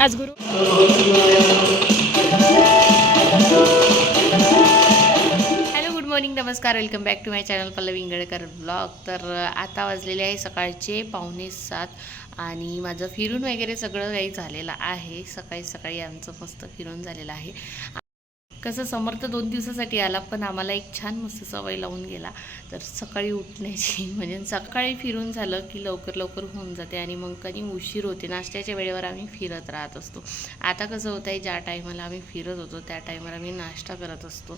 आज गुरु. Hello good morning नमस्कार welcome back to my channel Pallavi Ingalekar vlog. तर आता वाजलेले आहे सकाळचे पावणे सात आणि माझं फिरून वगैरे सगळं काही झालेलं आहे. सकाळी सकाळी आमचं मस्त फिरून झालेलं आहे. कसं समर्थ दोन दिवसासाठी आला पण आम्हाला एक छान मस्त सवय लावून गेला. तर सकाळी उठण्याची म्हणजे सकाळी फिरून झालं की लवकर लवकर होऊन जाते आणि मग कधी उशीर होते नाश्त्याच्या वेळेवर आम्ही फिरत राहत असतो. आता कसं होतं आहे ज्या टायमाला आम्ही फिरत होतो त्या टायमाला आम्ही नाश्ता करत असतो.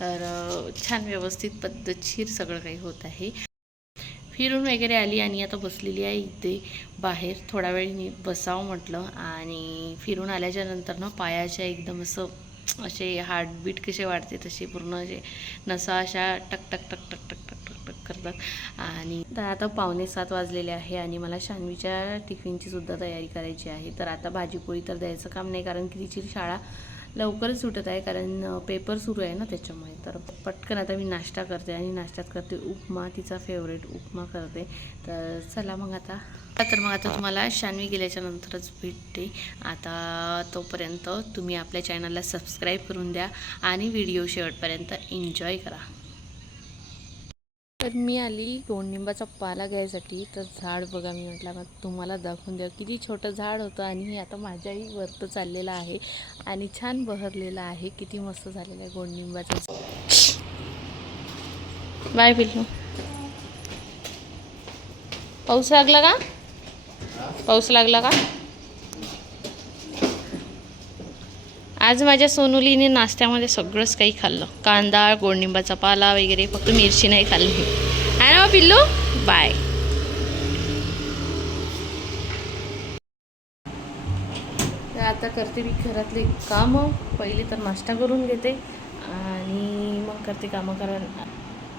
तर छान व्यवस्थित पद्धतशीर सगळं काही होत आहे. फिरून वगैरे आली आणि आता बसलेली आहे इथे बाहेर. थोडा वेळ बसावं म्हटलं आणि फिरून आल्याच्यानंतर ना पायाच्या एकदम असं असे हार्टबीट कसे वाढते तसे पूर्ण असे नसा अशा टक टक टक टक टक टक टक टक करतात. आणि तर आता पावणे सात वाजलेले आहे आणि मला शान्वीच्या टिफिनची सुद्धा तयारी करायची आहे. तर आता भाजीपोळी तर द्यायचं काम नाही कारण की तिची शाळा लवकरच सुटत आहे कारण पेपर सुरू आहे ना त्याच्यामुळे. तर पटकन आता मी नाश्ता करते आणि नाश्त्यात करते उपमा तिचा फेवरेट उपमा करते. तर चला मग आता तर मग आता तुम्हाला शानवी गेल्याच्या नंतरच भेटते आता तोपर्यंत तुम्ही आपल्या चॅनलला सबस्क्राईब करून द्या आणि व्हिडिओ शेवटपर्यंत एन्जॉय करा. तर मी आली गोडनिंबाचा पाला घ्यायसाठी. तर झाड बघा मी म्हटलं मग तुम्हाला दाखवून द्या किती छोटं झाड होतं आणि हे आता माझ्याही वरतं चाललेलं आहे आणि छान बहरलेलं आहे. किती मस्त झालेलं आहे गोडनिंबाचं बाय बिल्लू पाऊस लागला का? पाऊस लागला का? आज माझ्या सोनुलीने नाश्त्यामध्ये सगळंच काही खाल्लं. कांदा गोडनिंबाचा पाला वगैरे फक्त मिरची नाही खाल्ली. आहे ना हो पिल्लू? बाय. आता करते मी घरातले कामं. पहिले तर नाश्ता करून घेते आणि मग करते कामं. कारण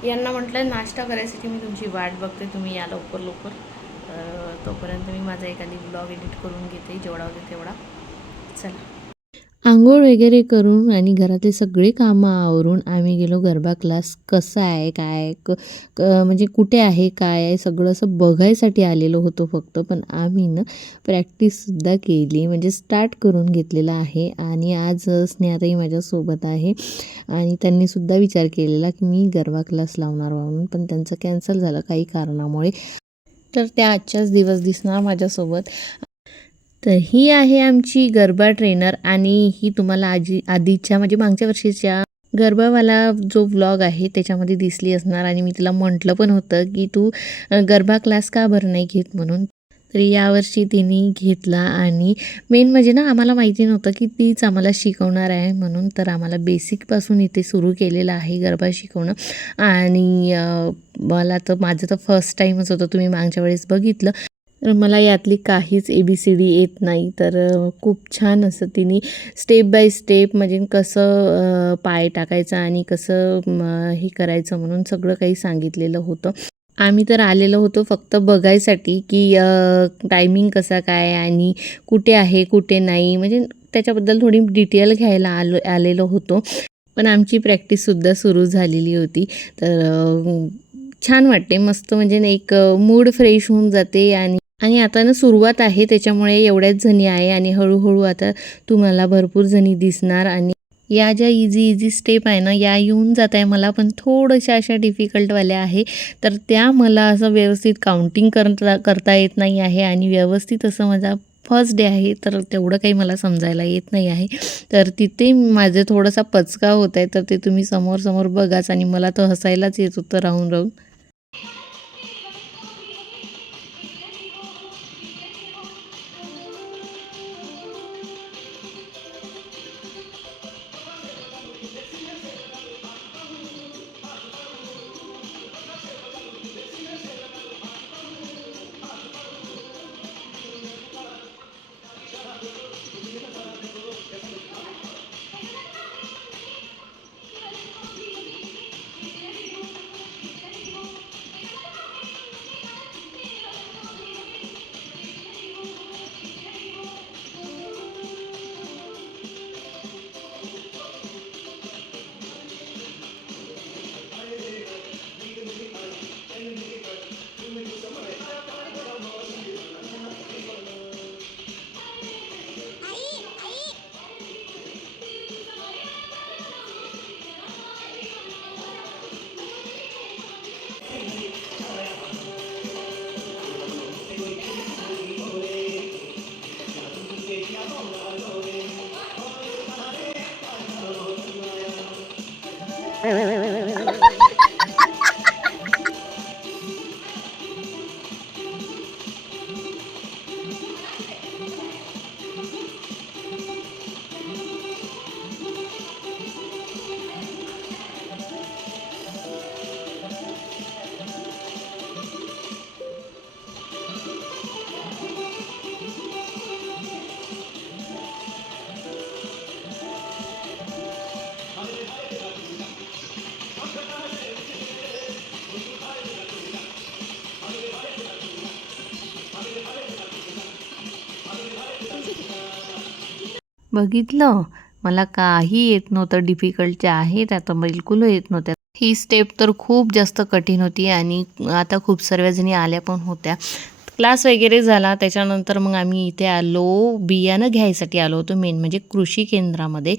यांना म्हटलं नाश्ता करायसाठी मी तुमची वाट बघते. तुम्ही या लवकर लवकर. तर तोपर्यंत मी माझा एखादी ब्लॉग एडिट करून घेते जेवढा होते तेवढा. चला. आंघोळ वगैरे करून आणि घरातले सगळे कामं आवरून आम्ही गेलो गरबा क्लास कसा आहे काय क क म्हणजे कुठे आहे काय आहे सगळं असं बघायसाठी आलेलो होतो फक्त. पण आम्ही ना प्रॅक्टिससुद्धा केली म्हणजे स्टार्ट करून घेतलेला आहे. आणि आज स्नेहाताई माझ्यासोबत आहे. आणि त्यांनीसुद्धा विचार केलेला की मी गरबा क्लास लावणार म्हणून पण त्यांचं कॅन्सल झालं काही कारणामुळे. तर त्या आजच्याच दिवस दिसणार माझ्यासोबत. तर ही आहे आमची गरबा ट्रेनर आणि ही तुम्हाला आजी आधीच्या म्हणजे मागच्या वर्षीच्या गरबावाला जो व्लॉग आहे त्याच्यामध्ये दिसली असणार आणि मी तिला म्हटलं पण होतं की तू गरबा क्लास का बरं नाही घेत म्हणून. तर यावर्षी तिने घेतला आणि मेन म्हणजे ना आम्हाला माहिती नव्हतं की तीच आम्हाला शिकवणार आहे म्हणून तर आम्हाला बेसिकपासून इथे सुरू केलेलं आहे गरबा शिकवणं. आणि मला तर माझं तर फर्स्ट टाईमच होतं तुम्ही मागच्या वेळेस बघितलं. तर मला यातली काहीच ए बी सी डी येत नाही. तर खूप छान असं तिने स्टेप बाय स्टेप म्हणजे कसं पाय टाकायचं आणि कसं हे करायचं म्हणून सगळं काही सांगितलेलं होतं. आम्ही तर आलेलो होतो फक्त बघायसाठी की टायमिंग कसा काय आणि कुठे आहे कुठे नाही. म्हणजे त्याच्याबद्दल थोडी डिटेल घ्यायला आलो आलेलो होतो. पण आमची प्रॅक्टिससुद्धा सुरू झालेली होती. तर छान वाटते. मस्त म्हणजे ना एक मूड फ्रेश होऊन जाते आणि आणि आता ना सुरुवात आहे. त्याच्यामुळे एवढ्याच जणी आहे आणि हळूहळू आता तुम्हाला भरपूर जणी दिसणार आणि या ज्या इझी इझी स्टेप आहे ना या येऊन जात आहे मला पण थोड्याशा अशा डिफिकल्टवाल्या आहे. तर त्या मला असं व्यवस्थित काउंटिंग करता करता येत नाही आहे आणि व्यवस्थित असं माझा फर्स्ट डे आहे तर तेवढं काही मला समजायला येत नाही आहे. तर तिथे माझे थोडासा पचका होत आहे तर ते तुम्ही समोर समोर बघाच आणि मला तर हसायलाच येत होतं राहून राहून बघितलं. मला काही येत नव्हतं. डिफिकल्ट जे आहे बिलकुल येत नव्हत्या. ही स्टेप तर खूप जास्त कठीण होती आणि आता खूप सर्व जणी आल्या पण होत्या. क्लास वगैरे झाला. त्याच्यानंतर मग आम्ही इथे आलो. बियाणं घ्यायसाठी आलो होतो. मेन म्हणजे कृषी केंद्रामध्ये.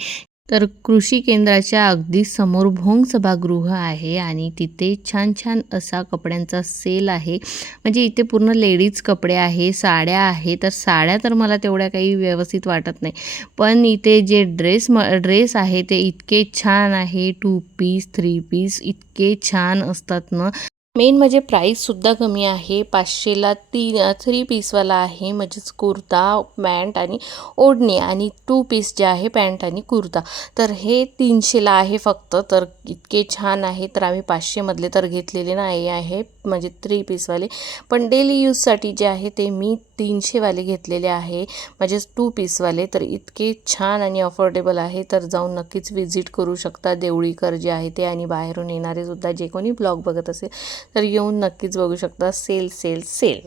तर कृषी केंद्राच्या अगदी समोर भोंग सभागृह आहे आणि तिथे छान छान असा कपड्यांचा सेल आहे. म्हणजे इथे पूर्ण लेडीज कपडे आहे साड्या आहे. तर साड्या तर मला तेवढ्या काही व्यवस्थित वाटत नाही. पण इथे जे ड्रेस म ड्रेस आहे ते इतके छान आहे. टू पीस थ्री पीस इतके छान असतात ना. मेन म्हणजे प्राईससुद्धा कमी आहे. पाचशेला तीन थ्री पीसवाला आहे म्हणजेच कुर्ता पॅन्ट आणि ओढणी आणि टू पीस जे आहे पॅन्ट आणि कुर्ता. तर हे तीनशेला आहे फक्त. तर इतके छान आहे तर आम्ही पाचशेमधले तर घेतलेले नाही आहे. म्हणजे थ्री पीसवाले पण डेली यूजसाठी जे आहे ते मी तीनशेवाले घेतलेले आहे. म्हणजेच टू पीसवाले तर इतके छान आणि अफोर्डेबल आहे. तर जाऊन नक्कीच व्हिजिट करू शकता. देवळीकर जे आहे ते आणि बाहेरून येणारे सुद्धा जे कोणी ब्लॉग बघत असेल तर येऊन नक्कीच बघू शकता. Sale sale sale.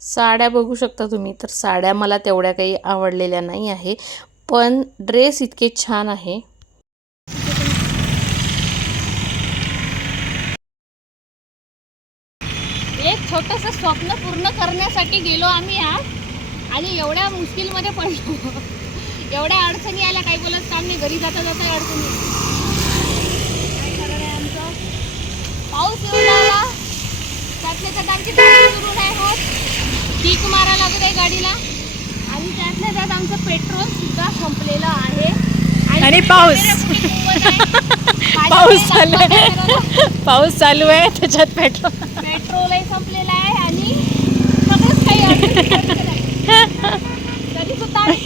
साड्या बघू शकता तुम्ही. तर साड्या मला तेवढ्या काही आवडलेल्या नाही आहे. पण ड्रेस इतके छान आहे. एक छोटंसं स्वप्न पूर्ण करण्यासाठी गेलो आम्ही आज. आणि एवढ्या मुश्किलमध्ये पडलो. एवढ्या अडचणी आल्या. काही बोलत काम नाही. घरी जाता जाता अडचणी काय खरं आहे आमचं पाऊस येऊन लागला. त्यातल्या त्यात आमची गाडी सुरू नाही होत. किक मारा लागत आहे गाडीला. आणि त्यातल्या त्यात आमचं पेट्रोल सुद्धा संपलेलं आहे. आणि पाऊस. पाऊस चालू आहे. पाऊस चालू आहे त्याच्यात पेट्रोल. पेट्रोलही संपलेलं आहे आणि सगळंच काही. तरी सुद्धा आम्ही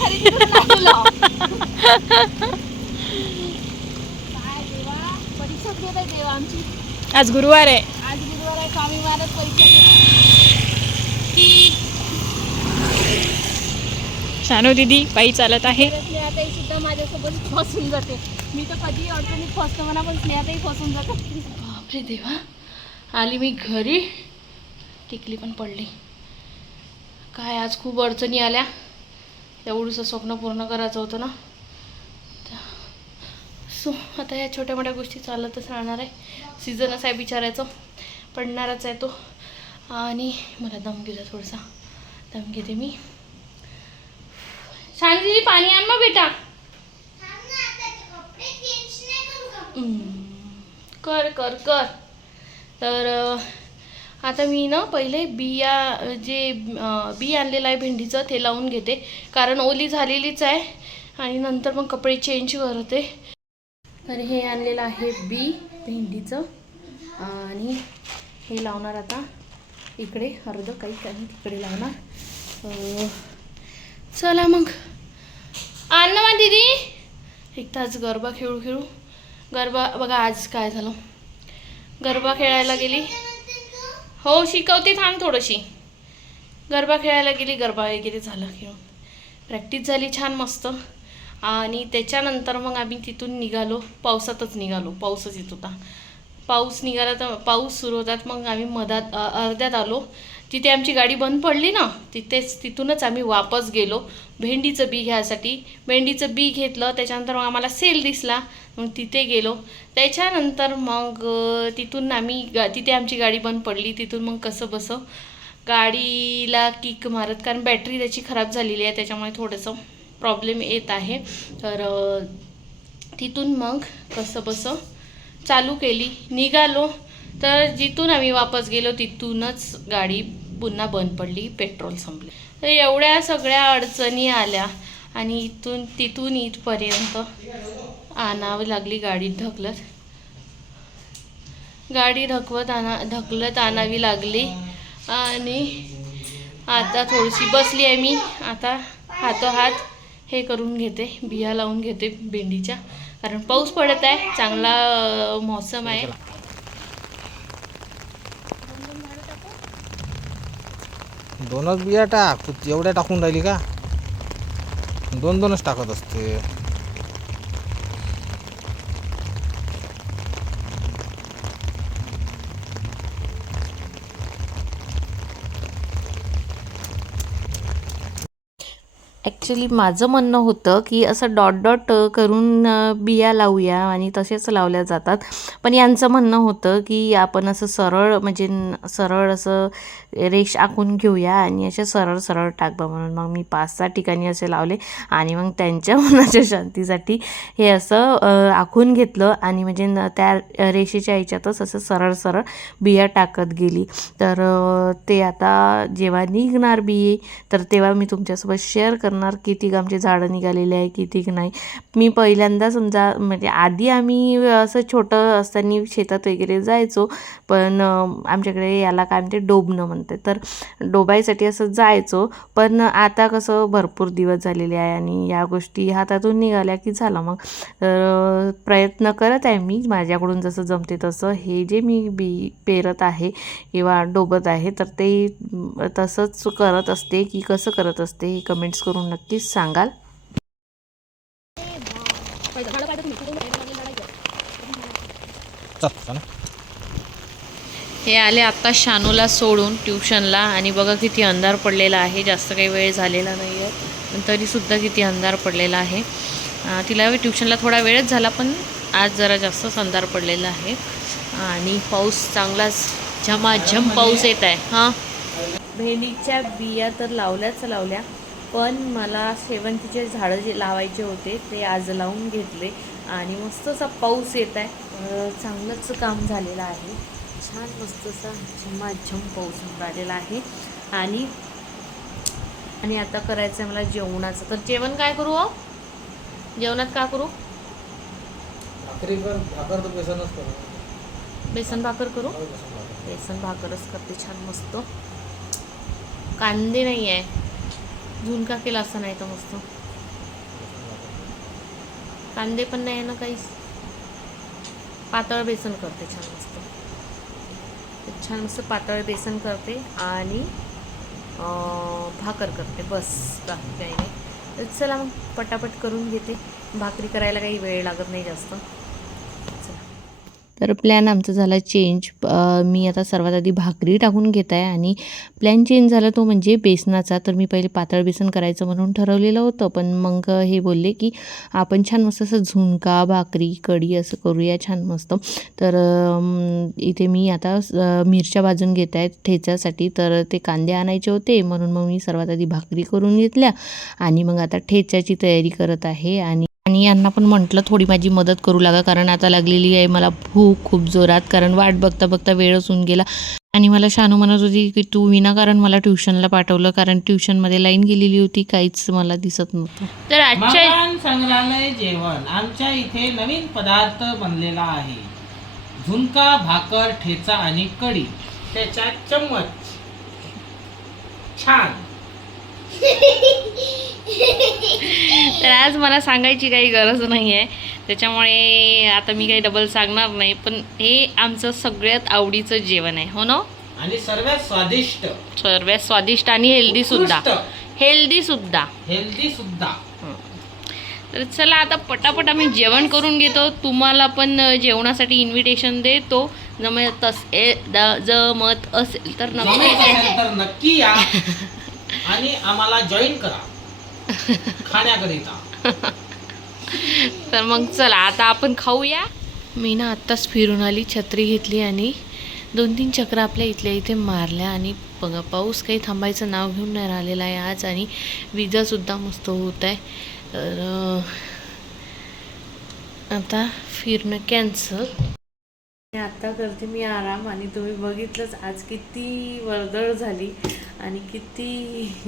देवा आमची. आज गुरुवार आहे. आज गुरुवार आहे स्वामी महाराज परीक्षा शानू दिदी पायी चालत आहे. स्नेहाताई सुद्धा माझ्यासोबत फसून जाते. मी तर कधी अडचणीत फसतो म्हणा पण स्नेहाताई फसून जाते. बापरे देवा. आली मी घरी. टिकली पण पडली. काय आज खूप अडचणी आल्या. एवढंसं स्वप्न पूर्ण करायचं होतं ना. सो आता ह्या छोट्या मोठ्या गोष्टी चालतच राहणार आहे. सीझनच आहे बिचारायचं पडणारच आहे तो. आणि मला दम गेला थोडासा. दम घेते मी. शांती पाणी आण मग बेटा. कर कर कर. तर आता मी ना पहिले बिया जे बी आणलेलं आहे भेंडीचं ते लावून घेते. कारण ओली झालेलीच आहे. आणि नंतर मग कपडे चेंज करते. तर हे आणलेलं आहे बी भेंडीचं. आणि हे लावणार आता इकडे. अर्ध काही काही तिकडे लावणार. चला मग. आण ना दीदी. एक तास गरबा खेळू खेळू. गरबा बघा आज काय झालं. गरबा खेळायला गेली. हो शिकवते थांब थोडीशी. गरबा खेळायला गेली गरबा वगैरे झालं खेळून. प्रॅक्टिस झाली छान मस्त. आणि त्याच्यानंतर मग आम्ही तिथून निघालो. पावसातच निघालो. पाऊसच येत होता. पाऊस निघाला तर पाऊस सुरू होतात मग आम्ही मधात अर्ध्यात आलो. तिथे आमची गाडी बंद पडली ना तिथेच तिथूनच आम्ही वापस गेलो. भेंडीचं बी घ्यायसाठी भेंडीचं बी घेतलं. त्याच्यानंतर मग आम्हाला सेल दिसला. मग तिथे गेलो. त्याच्यानंतर मग तिथून आम्ही गा तिथे आमची गाडी बंद पडली. तिथून मग कसं बसं. गाडीला किक मारत कारण बॅटरी त्याची खराब झालेली आहे. त्याच्यामुळे थोडंसं प्रॉब्लेम येत आहे. तर तिथून मग कसं बसं चालू केली. निघालो. तर जिथून आम्ही वापस गेलो तिथूनच गाडी पुन्हा बंद पडली. पेट्रोल संपले. तर एवढ्या सगळ्या अडचणी आल्या आणि इथून तिथून इथपर्यंत आणावी लागली गाडीत ढकलत. गाडी ढकवत आणा ढकलत आणावी लागली. आणि आता थोडीशी बसली आहे मी. आता हातोहात हे करून घेते बिया लावून घेते भेंडीच्या. कारण पाऊस पडत आहे चांगला मौसम आहे. दोनच बिया टाक एवढ्या टाकून राहिली का? दोन दोनच टाकत असते. ॲक्च्युली माझं म्हणणं होतं की असं डॉट डॉट करून बिया लावूया आणि तसेच लावल्या जातात. पण यांचं म्हणणं होतं की आपण असं सरळ म्हणजे सरळ असं रेष आखून घेऊया आणि असे सरळ सरळ टाकबा म्हणून मग मी पाच सहा ठिकाणी असे लावले आणि मग त्यांच्या मनाच्या शांतीसाठी हे असं आखून घेतलं आणि म्हणजे न- त्या रेषेच्या ह्याच्यातच असं सरळ सरळ बिया टाकत गेली. तर ते आता जेव्हा निघणार बिये तर तेव्हा मी तुमच्यासोबत शेअर करणार किती आमचे झाडं निघालेले आहे किती नाही. मी पहिल्यांदा समजा म्हणजे आधी आम्ही असं छोटं असताना शेतात वगैरे जायचो पण आमच्याकडे याला काय म्हणते डोबणं म्हणते तर डोबायसाठी असं जायचो पण आता कसं भरपूर दिवस झालेले आहे आणि या गोष्टी हातातून निघाल्या की झालं मग. तर प्रयत्न करत आहे मी माझ्याकडून जसं जमते तसं हे जे मी बी पेरत आहे किंवा डोबत आहे तर ते तसंच करत असते की कसं करत असते हे कमेंट्स करून नक्कीच सांगाल. चल चला हे आले आत्ता शानूला सोडून ट्युशनला आणि बघा किती अंधार पडलेला आहे. जास्त काही वेळ झालेला नाही आहे पण तरीसुद्धा किती अंधार पडलेला आहे. तिला ट्युशनला थोडा वेळच झाला पण आज जरा जास्तच अंधार पडलेला आहे. आणि पाऊस चांगलाच झमाझम पाऊस येत आहे. हां. भेंडीच्या बिया तर लावल्याच लावल्या. पण मला शेवंतीचे झाडं जे लावायचे होते ते आज लावून घेतले आणि मस्त असा पाऊस येत आहे. चांगलंच काम झालेलं आहे. छान मस्त असा झमाझम पाऊस राहिलेला आहे. आणि आणि आता करायचं आहे मला जेवणाचं. तर जेवण काय करू हो? जेवणात काय करू? बेसन भाकर करू? बेसन भाकरच करते छान मस्त. कांदे नाही आहे झुणका केला असं नाही तर मस्त. कांदे पण नाही आहे ना काहीच. पातळ बेसन करते छान मस्त. छान मस्त पातळ बेसन करते आणि भाकर करते बस. बाकी काही नाही. चला मग पटापट करून घेते. भाकरी करायला काही वेळ लागत नाही जास्त. तर प्लॅन आमचा झाला चेंज मी आता सर्वात आधी भाकरी टाकून घेत आहे आणि प्लॅन चेंज झाला तो म्हणजे बेसनाचा. तर मी पहिले पातळ बेसन करायचं म्हणून ठरवलेलं होतं पण मग हे बोलले की आपण छान मस्त असं झुणका भाकरी कढी असं करूया छान मस्त. तर इथे मी आता मिरच्या भाजून घेत आहे ठेच्यासाठी. तर ते कांदे आणायचे होते म्हणून मग मी सर्वात आधी भाकरी करून घेतल्या आणि मग आता ठेच्याची तयारी करत आहे आणि आणि यांना पण म्हटलं थोडी माझी मदत करू लागा कारण आता लागलेली आहे मला भूक खूप जोरात कारण वाट बघता बघता वेळच होऊन गेला. आणि मला शानू म्हणत होती की तू विनाकारण मला ट्युशनला पाठवलं कारण ट्युशनमध्ये लाईन गेलेली होती काहीच मला दिसत नव्हतं. तर आजच्या संग्रहालय जेवण आमच्या इथे नवीन पदार्थ बनलेला आहे. झुणका भाकर ठेचा आणि कढी. त्याच्यात चम्मच. छान. तर आज मला सांगायची काही गरज नाही आहे त्याच्यामुळे आता मी काही डबल सांगणार नाही पण हे आमचं सगळ्यात आवडीचं जेवण आहे हो ना? आणि सर्वात स्वादिष्ट. सर्वात स्वादिष्ट आणि हेल्दी सुद्धा. हेल्दी सुद्धा. हेल्दी सुद्धा. तर चला आता पटापट आम्ही जेवण करून घेतो. तुम्हाला पण जेवणासाठी इन्व्हिटेशन देतो. जमत अस ए- द- जमत असेल तर नक्की. असेल तर नक्की या. आणि आम्हाला जॉईन करा. खाण्याकरिता तर मग चला आता आपण खाऊया. मी ना आत्ताच फिरून आली छत्री घेतली आणि दोन तीन चक्र आपल्या इथल्या इथे मारल्या आणि बघा पाऊस काही थांबायचं नाव घेऊन नाही राहिलेला आहे आज आणि विजासुद्धा मस्त होत आहे. तर आता फिरणं कॅन्सल आता करते मी आराम आणि तुम्ही बघितलंच आज किती वर्दळ झाली. आणि किती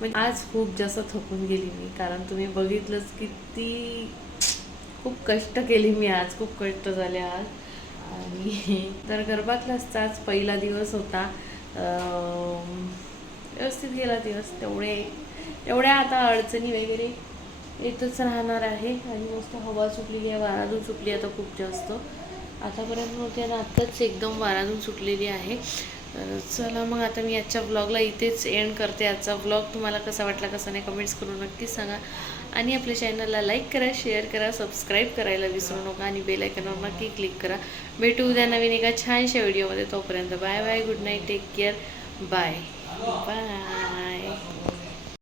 म्हणजे आज खूप जास्त थकून गेली मी कारण तुम्ही बघितलंच किती खूप कष्ट केले मी आज खूप कष्ट झाले आज. आणि तर गरबा क्लासचा आज पहिला दिवस होता. व्यवस्थित गेला दिवस तेवढे तेवढ्या आता अडचणी वगैरे येतच राहणार आहे. आणि मस्त हवा सुटलेली आहे वाराधून सुटली आता खूप जास्त. आतापर्यंत नव्हती आणि आत्ताच एकदम वाराधून सुटलेली आहे. तर चला मग आता मी आजच्या ब्लॉगला इथेच एंड करते. आजचा ब्लॉग तुम्हाला कसा वाटला कसा नाही कमेंट्स करून नक्कीच सांगा. आणि आपल्या चॅनलला लाईक करा शेअर करा सबस्क्राईब करायला विसरू नका आणि बेल आयकॉनवर नक्की क्लिक करा. भेटू उद्या नवीन एका छानशा व्हिडिओमध्ये तोपर्यंत bye bye good night take care bye bye